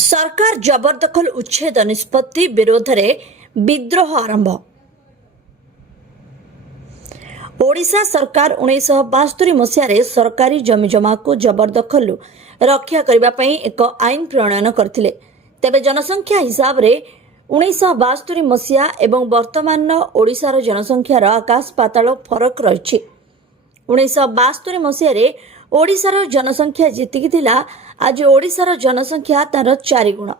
सरकार जबरदखल उच्छेद निष्पत्ति विरोध में विद्रोह आरंभ। ओडिशा सरकार 1972 मसीह सरकारी जमीजमा को जबरदखल रक्षा करने एक आईन प्रणयन करथिले। तेबे जनसंख्या हिसाब से 1972 मसीहा एवं वर्तमान ओडिशार जनसंख्यार आकाश पाताल फरक रही। 1972 मसीह ओडिशार जनसंख्या जेतिकी थिला आज ओडिशार जनसंख्या तार 4 गुण।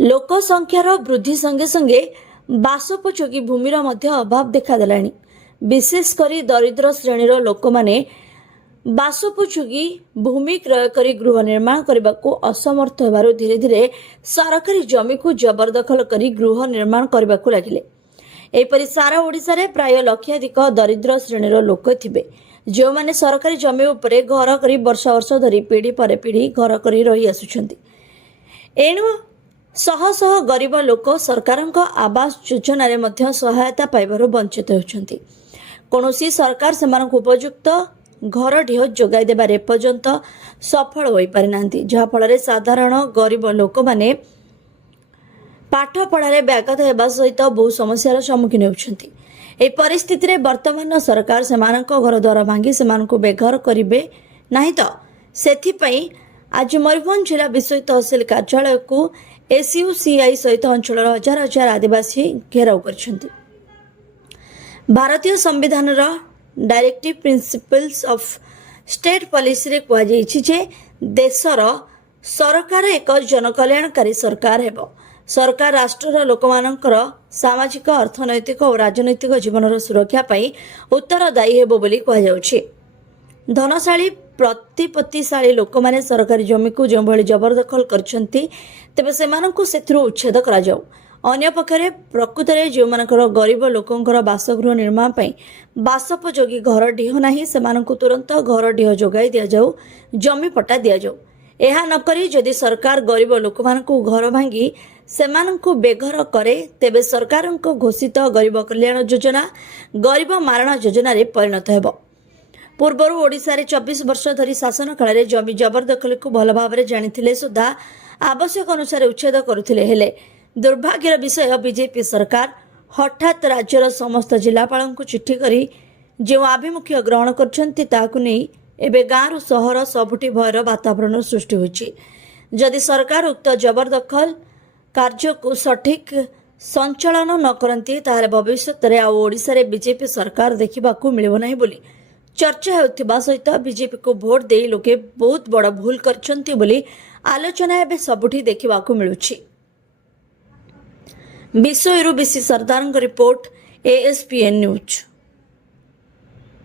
लोक संख्यार वृद्धि संगे संगे बासोपयोगी भूमिर मध्य अभाव देखादेलानी। विशेषकर दरिद्र श्रेणीर लोक माने बासोपयोगी भूमि क्रय कर गृह निर्माण करने को असमर्थ होबारु धीरे धीरे सरकारी जमी को जबरदखल कर गृह निर्माण करने को लगिले। एपरि सारा ओडिशा रे प्राय लक्षाधिक दरिद्र श्रेणीर लोक थिबे जो माने सरकारी जमी उपरे घर करी वर्ष वर्ष धरी पीढ़ी पर पीढ़ी घर करी रही आसुछंती। एणु शह शह गरीब लोक सरकारक आवास योजना रे मध्य सहायता पाइबारु वंचित होउछंती। कोनोसी सरकार सेमानक उपयुक्त घर ढिह जोगाई देबार एपर्यंत सफल होई पारि नांती, जहा फल साधारण गरीब लोक माने पाठ पढ़ारे व्याघात होगा सहित बहु समस्यार सम्मुखीन होउछंती। ए परिस्थिति रे वर्तमान सरकार सेमानक घर द्वार भांगी सेमानक बेघर करिवे नाही तो सेथिपई आज मयूरभंज जिला विषय तहसिल कार्यालय को एसयूसीआई सहित अंचल हजार हजार आदिवासी घेराव करछंती। भारतीय संविधान directive principles of state policy रे कहा जायछि जे देशर सरकार एक जनकल्याणकारी सरकार हेबो। सरकार राष्ट्र लोकमानकर सामाजिक अर्थनैतिक और राजनैतिक जीवन सुरक्षा पाई उत्तरदायी हेबो बोली कहा जाउछि। धनशाली प्रतिपत्तिशाली लोक माने सरकारी जमी को जो भली जबरदखल करछंती तेबे सेमानंकु सेथुरु उच्छेद करा जाऊ। अन्य पक्षरे प्रकृत में जो मानकर गरीब लोकंकर बासगृह निर्माण पाई बासोपयोगी घर ढिह नाही सेमानंकु तुरंत घर ढिह जोगाई दिया जाऊ, जमी पट्टा दिया जाऊ। एहा नकरी जदि सरकार गरीब लोक मानकु घर भांगी सेमानंकु बेघर करे तेबे सरकारंको घोषित गरीब कल्याण योजना गरीब मारण योजना रे परिणत हेबो। पूर्वर ओडिशा रे 24 वर्ष धरी शासन काल रे जमी जबरदखल को भल भाव जानिथिले सुद्धा आवश्यक अनुसार उच्छेद करुथिले। हेले दुर्भाग्यर विषय बीजेपी सरकार हठात राज्यर समस्त जिलापाल को चिठी करी जो आभिमुख्य ग्रहण करछंती ताकु नै एबे गाँव सहर सबुठी भयर वातावरण सृष्टि होछि। जदि सरकार उक्त जबरदखल कार्य को सठिक संचालन न करती ताहले भविष्य में आ ओडिशा रे बीजेपी सरकार देखा मिलिब नाही बोली चर्चा होथिबा सहित बीजेपी को भोट दे लोके बहुत बड़ भूल करछंती बोली आलोचना एबे सबुठी देखा मिलुछि। विषयरु बीसी सरदारଙ୍କ रिपोर्ट ASPN न्यूज।